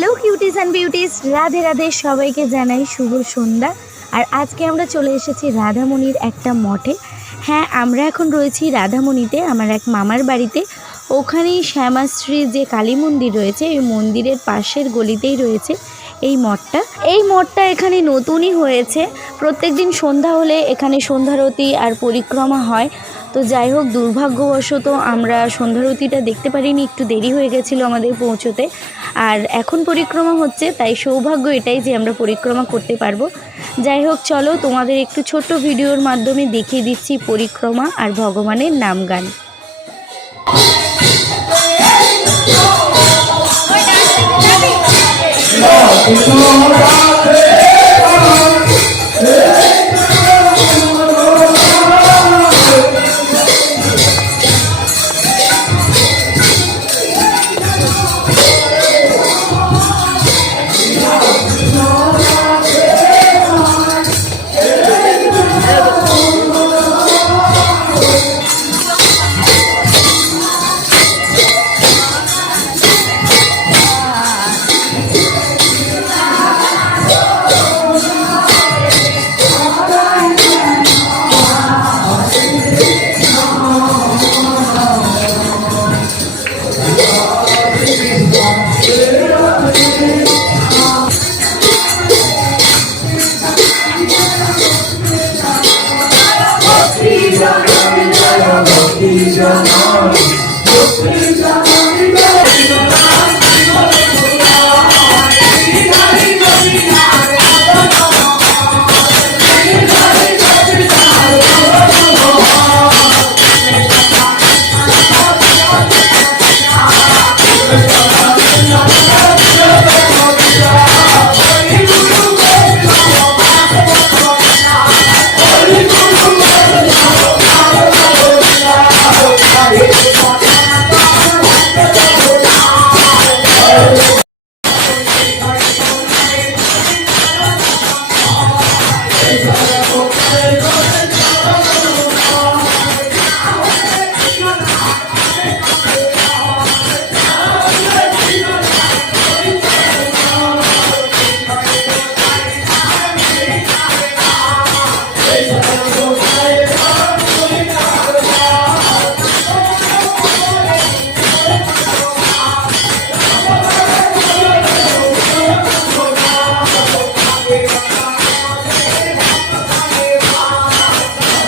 Hello cuties and beauties Radhe Radhe সবাইকে জানাই শুভ সন্ধ্যা। আর আজকে আমরা চলে এসেছি রাধামণির একটা মঠে। হ্যাঁ আমরা এখন রয়েছি রাধামণিতে, আমার এক মামার বাড়িতে। ওখানেই শ্যামাশ্রী যে কালী মন্দির রয়েছে, এই মন্দিরের পাশের গলিতেই রয়েছে এই মঠটা। এই মঠটা এখানে নতুনই হয়েছে। প্রত্যেক দিন সন্ধ্যা হলে এখানে সন্ধ্যারতি আর পরিক্রমা হয়। তো যাই হোক, দুর্ভাগ্যবশত আমরা সন্ধ্যারতিটা দেখতে পারিনি, একটু দেরি হয়ে গেছিল আমাদের পৌঁছতে। আর এখন পরিক্রমা হচ্ছে তাই সৌভাগ্য এটাই যে আমরা পরিক্রমা করতে পারব যাই হোক চলো তোমাদের একটু ছোট্ট ভিডিওর মাধ্যমে দেখিয়ে দিচ্ছি পরিক্রমা আর ভগবানের নাম গান Oh, your love.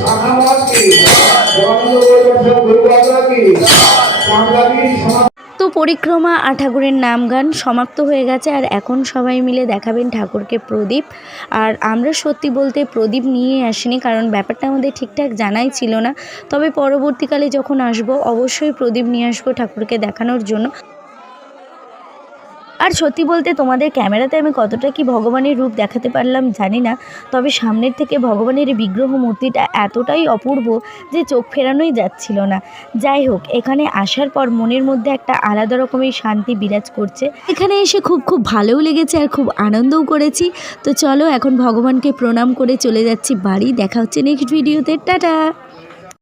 শাখা সাংবাদিক তো পরিক্রমা আর ঠাকুরের নাম গান সমাপ্ত হয়ে গেছে, আর এখন সবাই মিলে দেখাবেন ঠাকুরকে প্রদীপ। আর আমরা সত্যি বলতে প্রদীপ নিয়ে আসিনি, কারণ ব্যাপারটা আমাদের ঠিকঠাক জানাই ছিল না। তবে পরবর্তীকালে যখন আসব, অবশ্যই প্রদীপ নিয়ে আসব ঠাকুরকে দেখানোর জন্য। আর সত্যি বলতে তোমাদের ক্যামেরাতে আমি কতটা কি ভগবানের রূপ দেখাতে পারলাম জানি না, তবে সামনের থেকে ভগবানের বিগ্রহ মূর্তিটা এতটাই অপূর্ব যে চোখ ফেরানোই যাচ্ছিল না। যাই হোক, এখানে আসার পর মনের মধ্যে একটা আলাদা রকমের শান্তি বিরাজ করছে। এখানে এসে খুব খুব ভালোও লেগেছে আর খুব আনন্দও করেছি। তো চলো এখন ভগবানকে প্রণাম করে চলে যাচ্ছি বাড়ি, দেখা হচ্ছে নেক্সট ভিডিওতে টাটা!